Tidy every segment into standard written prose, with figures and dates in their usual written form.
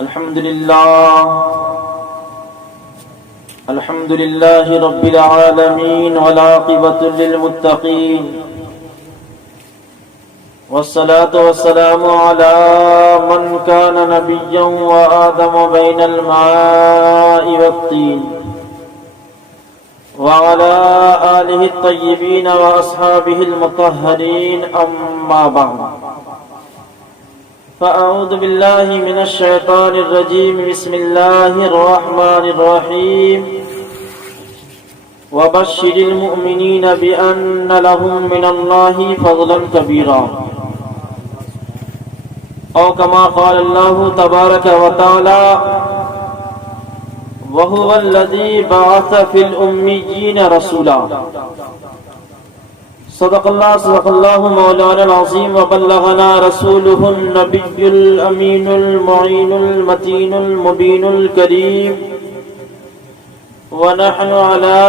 الحمد لله رب العالمين والعاقبة للمتقين والصلاة والسلام على من كان نبيا وآدم بين الماء والطين وعلى آله الطيبين وأصحابه المطهرين أما بعد فأعوذ بالله من الشيطان الرجيم بسم الله الرحمن الرحيم وبشر المؤمنين بأن لهم من الله فضلا كبيرا أو كما قال الله تبارك وتعالى وهو الذي بعث في الأميين رسولا صدق الله مولانا العظيم وبلغنا رسوله النبي الأمين المعين المتين المبين الكريم ونحن على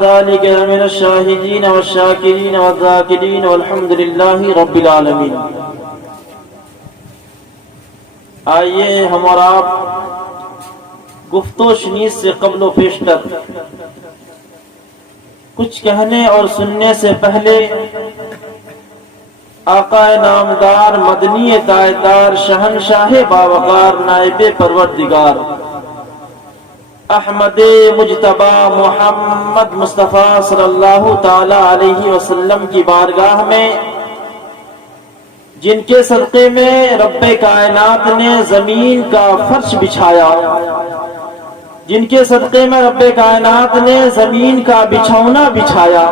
ذلك من الشاهدين والشاكرين والذاكرين والحمد لله رب العالمين. آئیے ہم اور آپ گفت و شنیس سے قبل و پیشتر کچھ کہنے اور سننے سے پہلے آقا نامدار مدنی تاجدار شہنشاہ باوقار نائب پروردگار احمد مجتبی محمد مصطفیٰ صلی اللہ تعالی علیہ وسلم کی بارگاہ میں، جن کے صدقے میں رب کائنات نے زمین کا فرش بچھایا، جن کے صدقے میں رب کائنات نے زمین کا بچھونا بچھایا،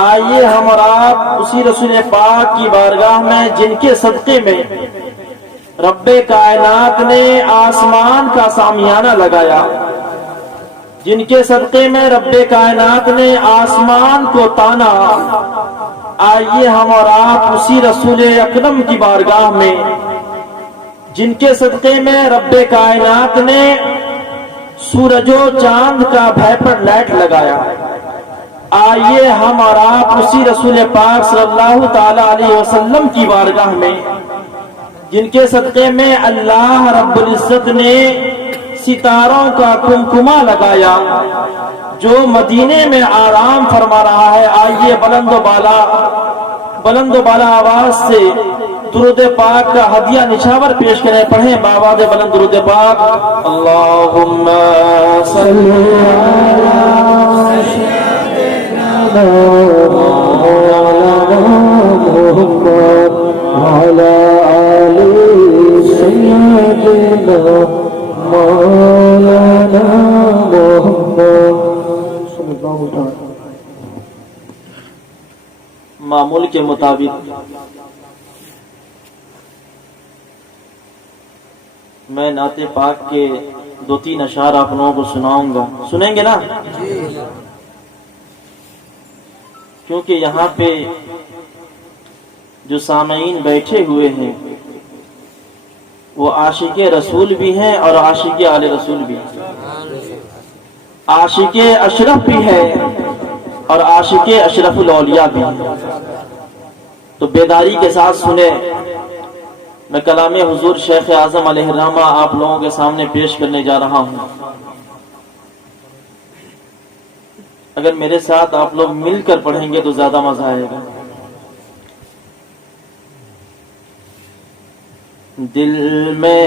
آئیے ہم اور آپ اسی رسول پاک کی بارگاہ میں جن کے صدقے میں رب کائنات نے آسمان کا سامیانہ لگایا، جن کے صدقے میں رب کائنات نے آسمان کو تانا، آئیے ہم اور آپ اسی رسول اکرم کی بارگاہ میں جن کے صدقے میں رب کائنات نے سورج و چاند کا بھیپر لائٹ لگایا، آئیے ہم اور آپ اسی رسول پاک صلی اللہ تعالی علیہ وسلم کی بارگاہ میں جن کے صدقے میں اللہ رب العزت نے ستاروں کا کمکما لگایا، جو مدینے میں آرام فرما رہا ہے، آئیے بلند و بالا آواز سے درود پاک کا ہدیہ نچھاور پیش کریں، پڑھیں بآواز بلند درود پاک. اللہم صلی علی سیدنا مولانا محمد وعلی آل سیدنا مولانا محمد. معمول کے مطابق میں نعت پاک کے 2-3 اشعار آپ لوگوں کو سناؤں گا، سنیں گے نا؟ کیونکہ یہاں پہ جو سامعین بیٹھے ہوئے ہیں وہ عاشق رسول بھی ہیں اور عاشق آل رسول بھی ہیں، عاشق اشرف بھی ہے اور عاشق اشرف الاولیاء بھی ہیں. تو بیداری کے ساتھ سنیں، میں کلام حضور شیخ اعظم علیہ الرحمہ آپ لوگوں کے سامنے پیش کرنے جا رہا ہوں. اگر میرے ساتھ آپ لوگ مل کر پڑھیں گے تو زیادہ مزہ آئے گا. دل میں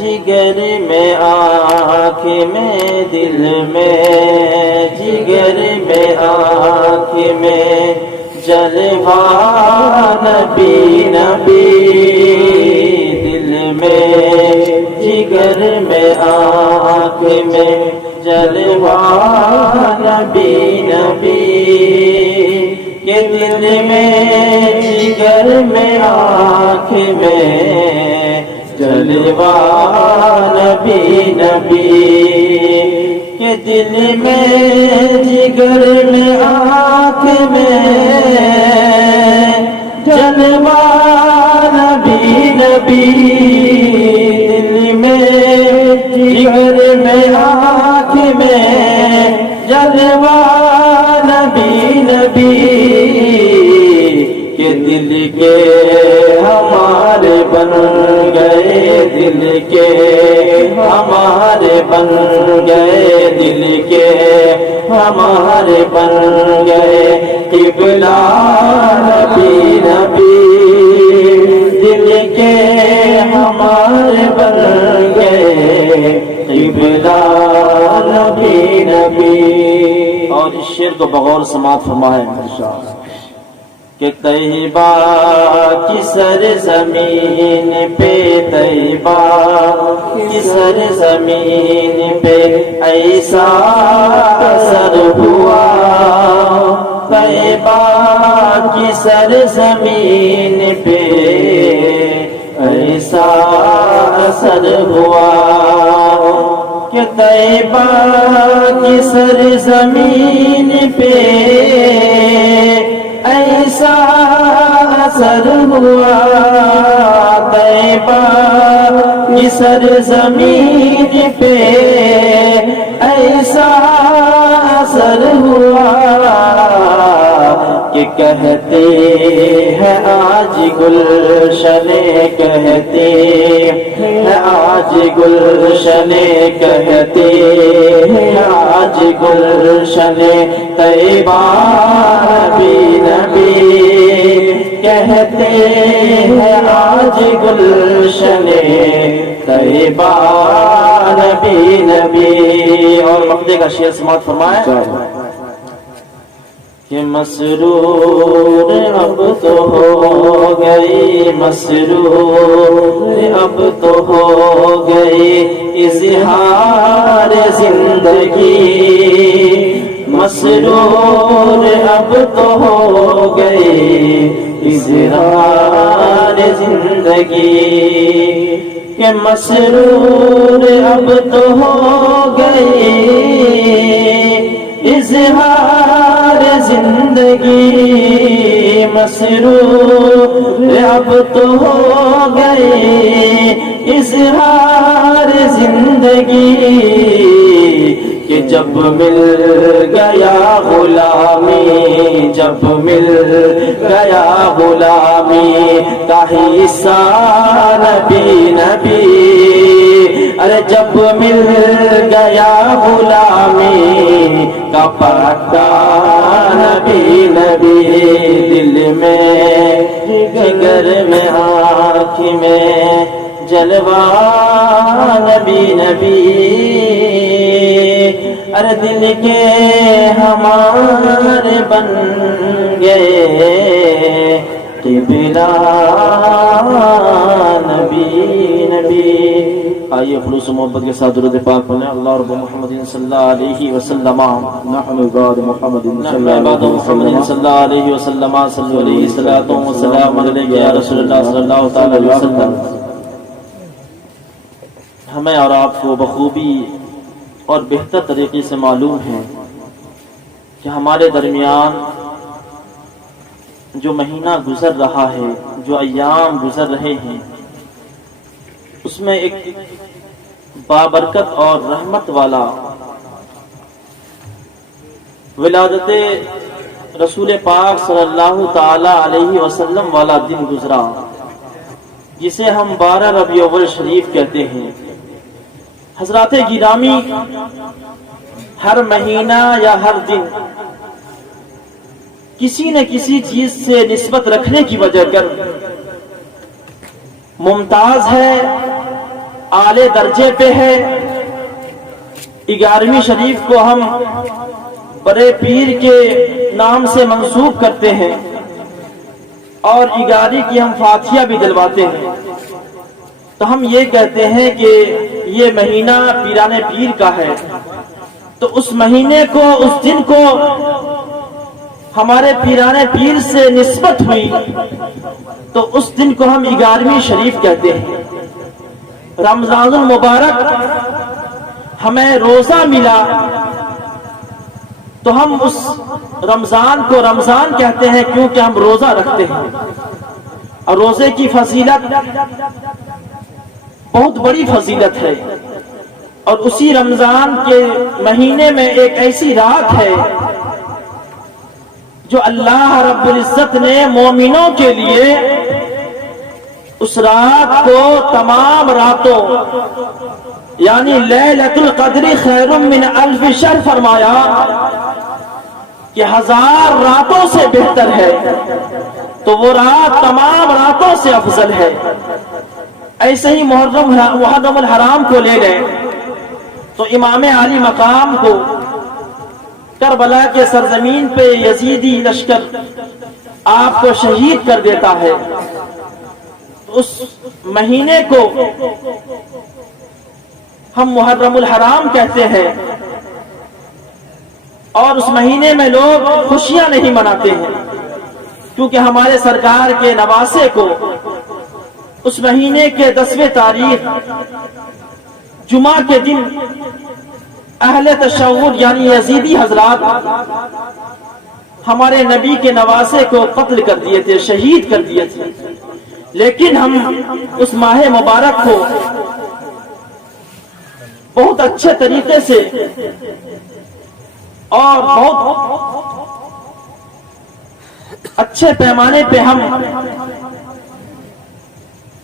جگر میں آنکھ میں، دل میں جگر میں آنکھ میں جلوہ نبی نبی، دل میں جگر میں آنکھ میں جلوہ نبی نبی، کہ دل میں جگر میں آنکھ میں جلوہ نبی نبی، کہ دل میں جگر میں آنکھ میں جلوہ نبی نبی، دل میں جگر میں آنکھ میں جلوہ نبی نبی، کہ دل کے ہمارے بن گئے دل کے ہمارے بن گئے، دل کے ہمارے بن گئے، قبلہ نبی نبی دل کے ہمارے بن گئے، قبلہ نبی نبی۔ اور اس شعر کو بغور سماعت فرمائے کہ طیبہ کی سرزمین پہ، طیبہ کی سرزمین پہ ایسا اثر ہوا، طیبہ کی سرزمین پہ ایسا اثر ہوا کہ طیبہ کی سرزمین پہ ایسا اثر ہوا، طیبہ کی سرزمین پہ ایسا اثر ہوا کہ کہتے ہیں آج گلشن، کہتے ہیں آج گلشن، کہتے ہیں آج گلشن طیبہ نبی نبی، کہتے ہیں آج گلشن طیبہ نبی نبی۔ اور مقدے کا شعر سماعت فرمائے کہ مسرور اب تو ہو گئی، مسرور اب تو ہو گئی اظہار زندگی، مسرور اب تو ہو گئی اظہار زندگی، کہ مسرور اب تو ہو گئی اظہار زندگی، مسرور اب تو ہو گئی اظہار زندگی، کہ جب مل گیا غلامی، جب مل گیا غلامی کا حصہ نبی نبی، ارے جب مل گیا غلامی کا پٹا نبی نبی، دل میں جگر میں آنکھ میں جلوہ نبی نبی، ارے دل کے ہمارے بن گئے، قبلہ نبی نبی۔ آئیے خلوص و محبت کے ساتھ درود پاک پڑھیں۔ اللہ رب محمد صلی اللہ علیہ وسلم، نحن عباد محمد نحن عباد محمد صلی اللہ علیہ وسلم، صلی علیہ الصلاۃ والسلام علیک یا رسول اللہ صلی اللہ تعالی علیہ وسلم۔ ہمیں اور آپ کو بخوبی اور بہتر طریقے سے معلوم ہے کہ ہمارے درمیان جو مہینہ گزر رہا ہے، جو ایام گزر رہے ہیں، اس میں ایک بابرکت اور رحمت والا ولادت رسول پاک صلی اللہ تعالی علیہ وسلم والا دن گزرا، جسے ہم 12 ربیع الاول شریف کہتے ہیں۔ حضرات گرامی، ہر مہینہ یا ہر دن کسی نہ کسی چیز سے نسبت رکھنے کی وجہ کر ممتاز ہے، اعلی درجے پہ ہے۔ 11ویں شریف کو ہم بڑے پیر کے نام سے منسوب کرتے ہیں، اور 11 کی ہم فاتحہ بھی دلواتے ہیں، تو ہم یہ کہتے ہیں کہ یہ مہینہ پیران پیر کا ہے، تو اس مہینے کو، اس دن کو ہمارے پیران پیر سے نسبت ہوئی، تو اس دن کو ہم 11ویں شریف کہتے ہیں۔ رمضان المبارک ہمیں روزہ ملا، تو ہم اس رمضان کو رمضان کہتے ہیں کیونکہ ہم روزہ رکھتے ہیں، اور روزے کی فضیلت بہت بڑی فضیلت ہے۔ اور اسی رمضان کے مہینے میں ایک ایسی رات ہے جو اللہ رب العزت نے مومنوں کے لیے اس رات کو تمام راتوں یعنی لیلۃ القدر خیر من الف شہر فرمایا کہ 1000 راتوں سے بہتر ہے، تو وہ رات تمام راتوں سے افضل ہے۔ ایسے ہی محرم الحرام کو لے لیں تو امام عالی مقام کو کربلا کے سرزمین پہ یزیدی لشکر آپ کو شہید کر دیتا ہے۔ اس مہینے کو ہم محرم الحرام کہتے ہیں، اور اس مہینے میں لوگ خوشیاں نہیں مناتے ہیں، کیونکہ ہمارے سرکار کے نواسے کو اس مہینے کے 10ویں تاریخ جمعہ کے دن اہل تشیع یعنی یزیدی حضرات ہمارے نبی کے نواسے کو قتل کر دیے تھے، شہید کر دیے تھے۔ لیکن ہم اس ماہ مبارک کو بہت اچھے طریقے سے اور بہت اچھے پیمانے پہ ہم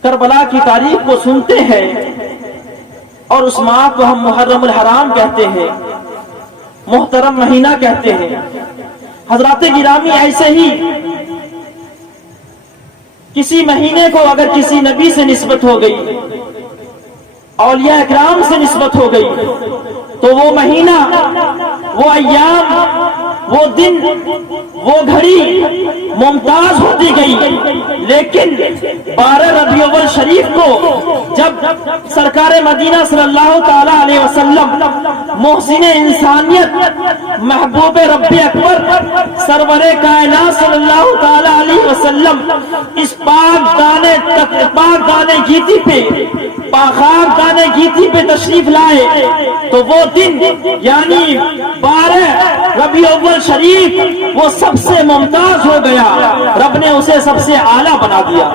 کربلا کی تاریخ کو سنتے ہیں، اور اس ماہ کو ہم محرم الحرام کہتے ہیں، محترم مہینہ کہتے ہیں۔ حضرات گرامی، ایسے ہی کسی مہینے کو اگر کسی نبی سے نسبت ہو گئی، اولیاء اکرام سے نسبت ہو گئی، تو وہ مہینہ، وہ ایام، وہ دن، وہ گھڑی ممتاز ہوتی گئی۔ لیکن 12 ربیع الاول شریف کو جب سرکار مدینہ صلی اللہ تعالی علیہ وسلم محسن انسانیت محبوب رب اکبر سرور کائنات صلی اللہ تعالی علیہ وسلم اس پاک دانے گیتی پہ، پاخاب دانے گیتی پہ تشریف لائے، تو وہ دن یعنی 12 ربیع الاول شریف وہ سب سے ممتاز ہو گیا، رب نے اسے سب سے اعلیٰ بنا دیا۔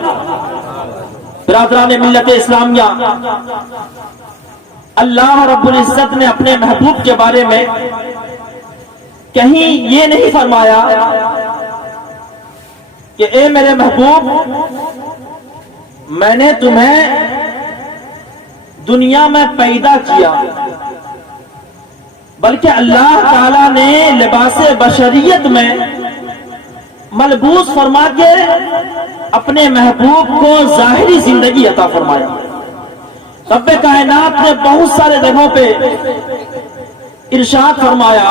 برادران ملت اسلامیہ، اللہ رب العزت نے اپنے محبوب کے بارے میں کہیں یہ نہیں فرمایا کہ اے میرے محبوب، میں نے تمہیں دنیا میں پیدا کیا، بلکہ اللہ تعالیٰ نے لباس بشریت میں ملبوس فرما کے اپنے محبوب کو ظاہری زندگی عطا فرمایا۔ رب کائنات نے بہت سارے جگہوں پہ ارشاد فرمایا،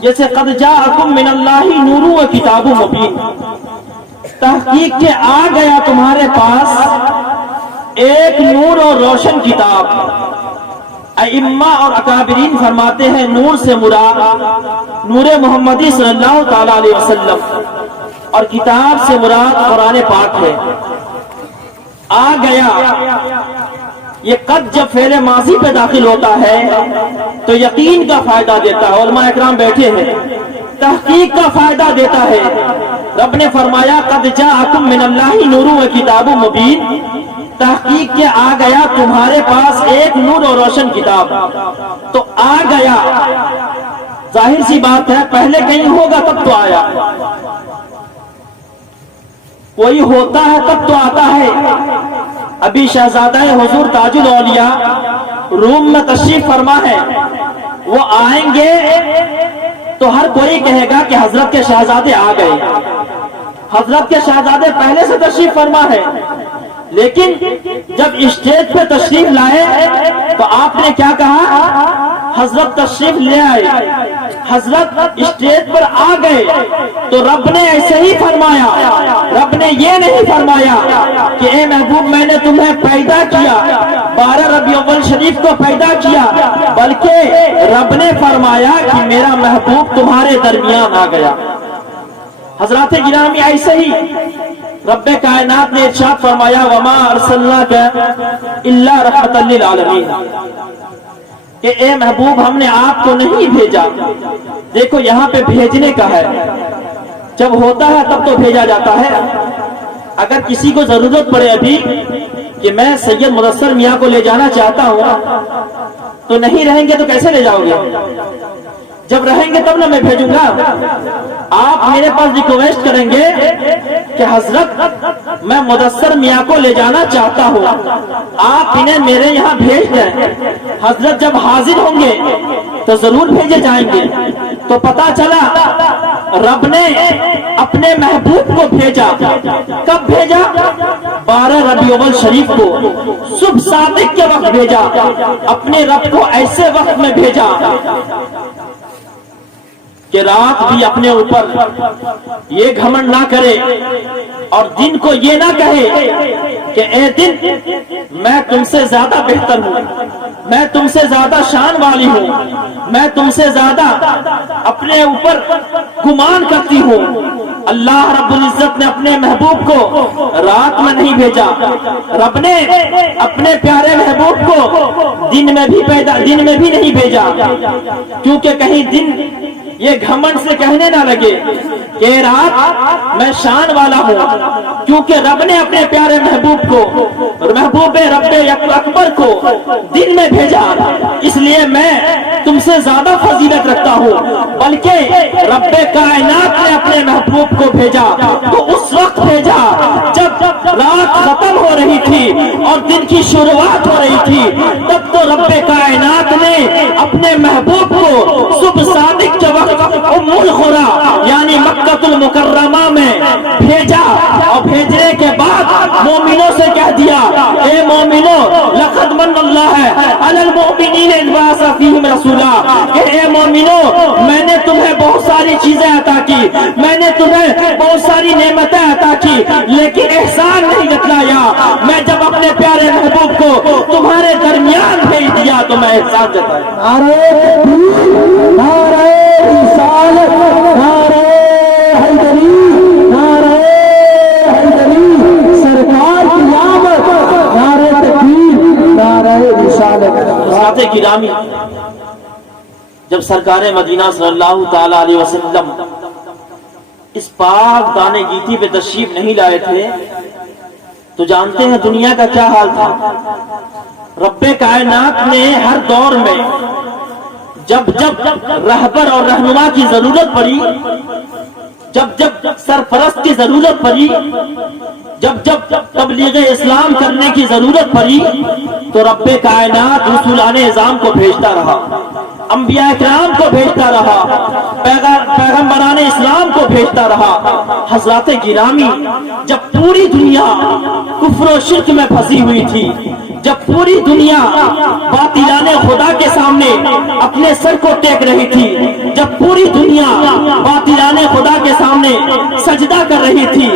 جیسے قد جاءکم من اللہ نور و کتاب مبین، تحقیق کے آ گیا تمہارے پاس ایک نور اور روشن کتاب۔ ائمہ اور اکابرین فرماتے ہیں نور سے مراد نور محمدی صلی اللہ تعالی علیہ وسلم، اور کتاب سے مراد قرآن پاک ہے۔ آ گیا، یہ قد جب فعل ماضی پہ داخل ہوتا ہے تو یقین کا فائدہ دیتا ہے، علماء اکرام بیٹھے ہیں، تحقیق کا فائدہ دیتا ہے۔ رب نے فرمایا قد جاءکم من اللہ نور و کتاب مبین، تحقیق کے آ گیا تمہارے پاس ایک نور اور روشن کتاب۔ تو آ گیا، ظاہر سی بات ہے پہلے کہیں ہوگا تب تو آیا، کوئی ہوتا ہے تب تو آتا ہے۔ ابھی شہزادہ حضور تاج الاولیاء روم میں تشریف فرما ہے، وہ آئیں گے تو ہر کوئی کہے گا کہ حضرت کے شہزادے آ گئے، حضرت کے شہزادے پہلے سے تشریف فرما ہے۔ لیکن جب اسٹیج پہ تشریف لائے تو آپ نے کیا کہا؟ حضرت تشریف لے آئے، حضرت اسٹیج پر آ گئے، تو رب نے ایسے ہی فرمایا، رب نے یہ نہیں فرمایا کہ اے محبوب میں نے تمہیں پیدا کیا، 12 ربیع الاول شریف کو پیدا کیا، بلکہ رب نے فرمایا کہ میرا محبوب تمہارے درمیان آ گیا۔ حضرات گرامی، ایسے ہی رب کائنات نے ارشاد فرمایا وما ارسلناک الا رحمۃ للعالمین، کہ اے محبوب ہم نے آپ کو نہیں بھیجا۔ دیکھو یہاں پہ بھیجنے کا ہے، جب ہوتا ہے تب تو بھیجا جاتا ہے۔ اگر کسی کو ضرورت پڑے ابھی کہ میں سید مدثر میاں کو لے جانا چاہتا ہوں، تو نہیں رہیں گے تو کیسے لے جاؤ گے؟ جب رہیں گے تب نہ میں بھیجوں گا۔ آپ میرے پاس ریکویسٹ کریں گے کہ حضرت میں مدثر میاں کو لے جانا چاہتا ہوں، آپ انہیں میرے یہاں بھیج دیں۔ حضرت جب حاضر ہوں گے تو ضرور بھیجے جائیں گے۔ تو پتا چلا رب نے اپنے محبوب کو بھیجا۔ کب بھیجا؟ 12 ربیع الاول شریف کو صبح صادق کے وقت بھیجا۔ اپنے رب کو ایسے وقت میں بھیجا کہ رات بھی اپنے اوپر یہ گھمنڈ نہ کرے اور دن کو یہ نہ کہے کہ اے دن میں تم سے زیادہ بہتر ہوں، میں تم سے زیادہ شان والی ہوں، میں تم سے زیادہ اپنے اوپر گمان کرتی ہوں۔ اللہ رب العزت نے اپنے محبوب کو رات میں نہیں بھیجا، رب نے اپنے پیارے محبوب کو دن میں بھی نہیں بھیجا، کیونکہ کہیں دن یہ گھمنڈ سے کہنے نہ لگے کہ رات میں شان والا ہوں، کیونکہ رب نے اپنے پیارے محبوب کو، محبوب رب اکبر کو دن میں بھیجا، اس لیے میں تم سے زیادہ فضیلت رکھتا ہوں۔ بلکہ رب کائنات نے اپنے محبوب کو بھیجا تو اس وقت بھیجا جب رات ختم ہو رہی تھی اور دن کی شروعات ہو رہی تھی، تب تو رب کائنات نے اپنے محبوب کو صبح صادق کے وقت ام القری یعنی مکہ المکرمہ میں بھیجا، اور بھیجنے کے بعد مومنوں سے کہہ دیا اے مومنوں لقد من اللہ علی المؤمنین اذ بعث فیہم رسولا، کہ اے مومنوں میں نے تمہیں بہت ساری چیزیں عطا کی، میں نے تمہیں بہت ساری نعمتیں عطا کی، لیکن احسان نہیں جتلایا۔ میں جب اپنے پیارے محبوب کو تمہارے درمیان بھیج دیا تو میں احسان جتلایا۔ نعرہ رسالت، نعرہ حیدری، نعرہ حیدری، سرکار کی آمد، نعرہ تکبیر، نعرہ رسالت۔ حضرات گرامی، جب سرکار مدینہ صلی اللہ تعالی علیہ وسلم اس پاک دانے گیتی پہ تشریف نہیں لائے تھے تو جانتے ہیں دنیا کا کیا حال تھا۔ رب کائنات نے ہر دور میں جب رہبر اور رہنما کی ضرورت پڑی، جب سرپرست کی ضرورت پڑی، جب تبلیغ اسلام کرنے کی ضرورت پڑی تو رب کائنات رسولان اعظام کو بھیجتا رہا، انبیاء کرام کو بھیجتا رہا، پیغمبران اسلام کو بھیجتا رہا۔ حضرات گرامی، جب پوری دنیا کفر و شرک میں پھنسی ہوئی تھی، جب پوری دنیا باطلان خدا کے سامنے اپنے سر کو ٹیک رہی تھی، جب پوری دنیا باطلان خدا کے سامنے سجدہ کر رہی تھی،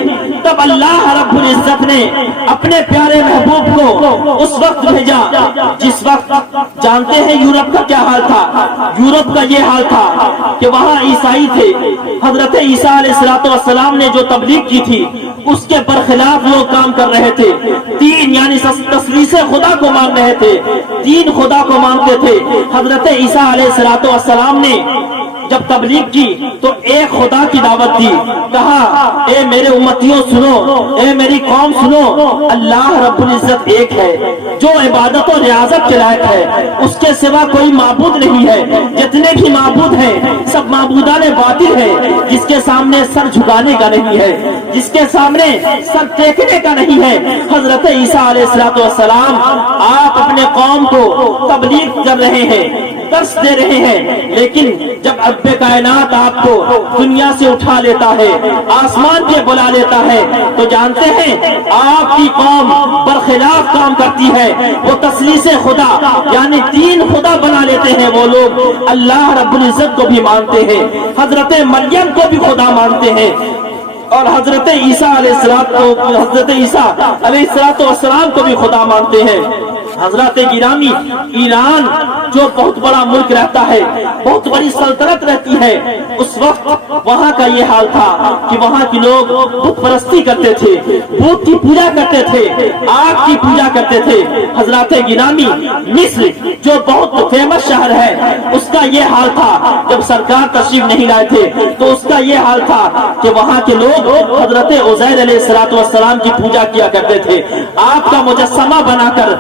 تب اللہ رب العزت نے اپنے پیارے محبوب کو اس وقت بھیجا جس وقت جانتے ہیں یورپ کا کیا حال تھا۔ یورپ کا یہ حال تھا کہ وہاں عیسائی تھے، حضرت عیسیٰ علیہ السلام نے جو تبلیغ کی تھی اس کے برخلاف لوگ کام کر رہے تھے، تین یعنی تثلیث خدا کو مان رہے تھے، تین خدا کو مانتے تھے۔ حضرت عیسیٰ علیہ السلام نے جب تبلیغ کی تو ایک خدا کی دعوت دی، کہا اے میرے امتیوں سنو، اے میری قوم سنو، اللہ رب العزت ایک ہے جو عبادت و ریاضت کے لائق ہے، اس کے سوا کوئی معبود نہیں ہے، جتنے بھی معبود ہیں سب معبودان باطل ہیں، جس کے سامنے سر جھکانے کا نہیں ہے، جس کے سامنے سر ٹیکنے کا نہیں ہے۔ حضرت عیسیٰ علیہ السلام آپ اپنے قوم کو تبلیغ کر رہے ہیں، درس دے رہے ہیں، لیکن جب رب کائنات آپ کو دنیا سے اٹھا لیتا ہے، آسمان پہ بلا لیتا ہے، تو جانتے ہیں آپ کی قوم برخلاف کام کرتی ہے۔ وہ تثلیث خدا یعنی تین خدا بنا لیتے ہیں، وہ لوگ اللہ رب العزت کو بھی مانتے ہیں، حضرت مریم کو بھی خدا مانتے ہیں، اور حضرت عیسیٰ علیہ السلام کو بھی خدا مانتے ہیں۔ حضرات گرامی، ایران جو بہت بڑا ملک رہتا ہے، بہت بڑی سلطنت رہتی ہے، اس وقت وہاں کا یہ حال تھا کہ وہاں کے لوگ بت پرستی کرتے تھے، بت کی پوجا کرتے تھے، آگ کی پوجا کرتے تھے۔ حضرات گرامی، مصر جو بہت فیمس شہر ہے، اس کا یہ حال تھا جب سرکار تشریف نہیں لائے تھے تو اس کا یہ حال تھا کہ وہاں کے لوگ حضرت عزیر علیہ السلام کی پوجا کیا کرتے تھے، آپ کا مجسمہ بنا کر،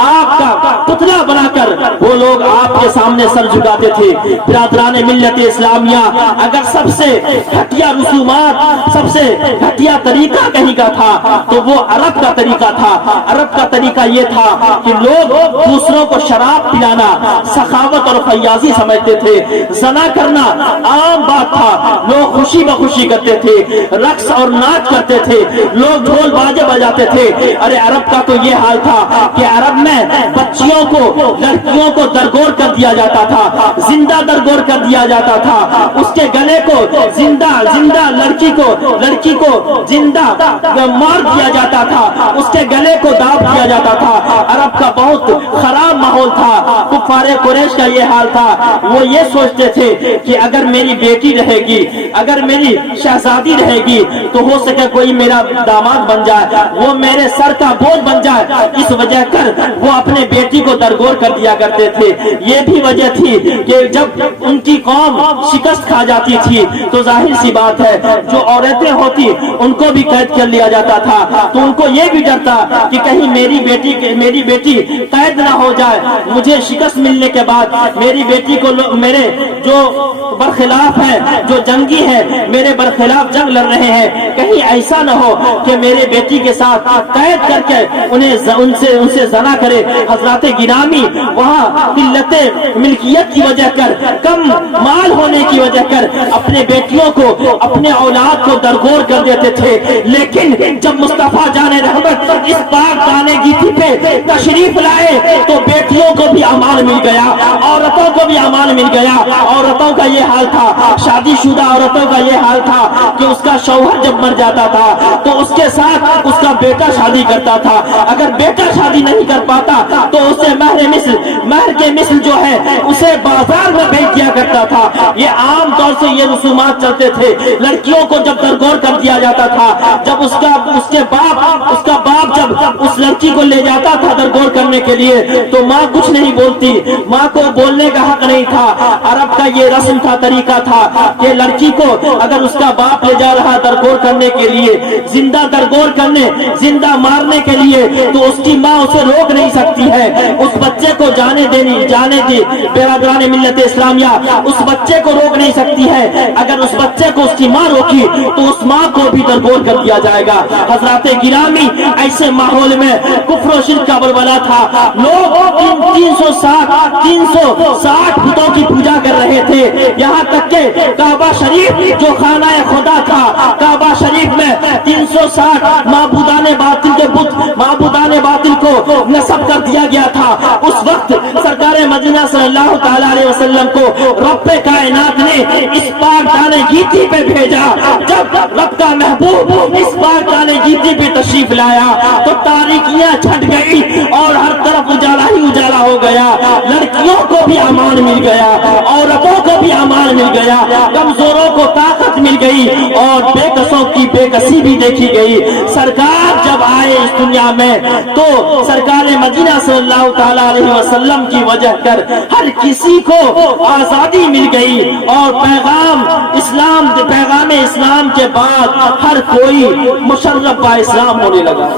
آپ کا پتلا بنا کر وہ لوگ آپ کے سامنے سر جھکاتے تھے۔ برادران ملت اسلامیہ، اگر سب سے گھٹیا رسومات، سب سے گھٹیا طریقہ کہیں کا تھا تو وہ عرب کا طریقہ تھا۔ عرب کا طریقہ یہ تھا کہ لوگ دوسروں کو شراب پلانا سخاوت اور فیاضی سمجھتے تھے، زنا کرنا عام بات تھا، لوگ خوشی بخوشی کرتے تھے، رقص اور ناچ کرتے تھے، لوگ ڈھول باجے بجاتے تھے۔ ارے عرب کا تو یہ حال تھا کہ عرب میں بچیوں کو، لڑکیوں کو درگور کر دیا جاتا تھا، زندہ درگور کر دیا جاتا تھا، اس کے گلے کو زندہ لڑکی کو زندہ مار دیا جاتا تھا، اس کے گلے کو داب دیا جاتا تھا۔ عرب کا بہت خراب ماحول تھا۔ کفار قریش کا یہ حال تھا، وہ یہ سوچتے تھے کہ اگر میری بیٹی رہے گی، اگر میری شہزادی رہے گی تو ہو سکے کوئی میرا داماد بن جائے، وہ میرے سر کا بوجھ بن جائے، اس وجہ کر وہ اپنے بیٹی کو درگور کر دیا کرتے تھے۔ یہ بھی وجہ تھی کہ جب ان کی قوم شکست کھا جاتی تھی تو ظاہر سی بات ہے جو عورتیں ہوتی ان کو بھی قید کر لیا جاتا تھا، تو ان کو یہ بھی ڈر تھا کہ کہیں میری بیٹی قید نہ ہو جائے، مجھے شکست ملنے کے بعد میری بیٹی کو میرے جو برخلاف ہیں، جو جنگی ہیں، میرے برخلاف جنگ لڑ رہے ہیں، کہیں ایسا نہ ہو کہ میرے بیٹی کے ساتھ قید کر کے ان سے زنا کرے۔ حضرات گرامی، وہاں قلت ملکیت کی وجہ کر، کم مال ہونے کی وجہ کر اپنے بیٹیوں کو، اپنے اولاد کو درگور کر دیتے تھے، لیکن جب مصطفیٰ جان رحمت اس پاک دانے گیتی پہ تشریف لائے تو بیٹیوں کو بھی امان مل گیا، عورتوں کو بھی امان مل گیا۔ عورتوں کا یہ حال تھا، شادی شدہ عورتوں کا یہ حال تھا کہ اس کا شوہر جب مر جاتا تھا تو اس کے ساتھ اس کا بیٹا شادی کرتا تھا، اگر بیٹا شادی نہیں کر پاتا تو اسے مہر کے مثل جو ہے اسے بازار میں بیچ دیا کرتا تھا۔ یہ عام طور سے یہ رسومات چلتے تھے۔ لڑکیوں کو جب درگور کر دیا جاتا تھا، جب اس کا باپ جب اس لڑکی کو لے جاتا تھا درگور کرنے کے لیے تو ماں کچھ نہیں بولتی، ماں کو بولنے کا حق نہیں تھا۔ عرب کا یہ رسم تھا، طریقہ تھا کہ لڑکی کو اگر اس کا باپ لے جا رہا درگور کرنے کے لیے، زندہ درگور کرنے، زندہ مارنے کے لیے، تو اس کی ماں اسے روک نہیں سکتی ہے، اس بچے کو جانے دی۔ برادران ملت اسلامیہ، اس بچے کو روک نہیں سکتی ہے، اگر اس بچے کو اس کی ماں روکی تو اس ماں کو بھی درگور کر دیا جائے گا۔ حضرات گرامی، ایسے ماحول میں کفر و شرک کا بلبلہ تھا، لوگ 360 بتوں کی پوجا کر رہے تھے، یہاں تک کہ کعبہ شریف جو خانہ خدا تھا، کعبہ شریف میں 360 معبودان باطل کو نصب کر دیا گیا تھا۔ اس وقت سرکار مدینہ صلی اللہ تعالی علیہ وسلم کو رب کائنات نے اس پاک دانے گیتی پہ بھیجا۔ جب رب کا محبوب اس پاک دانے گیتی پہ تشریف لایا تو تاریکیاں چھٹ گئی اور ہر طرف اجالا ہی اجالا ہو گیا، لڑکیوں کو بھی امان مل گیا، عورتوں کو بھی امان مل گیا، کمزوروں کو طاقت مل گئی اور بے کسوں کی بے کسی بھی دیکھی گئی۔ سرکار جب آئے اس دنیا میں تو سرکار مدینہ صلی اللہ تعالی علیہ وسلم کی وجہ کر ہر کسی کو آزادی مل گئی اور پیغام اسلام کے بعد ہر کوئی مشرف با اسلام ہونے لگا۔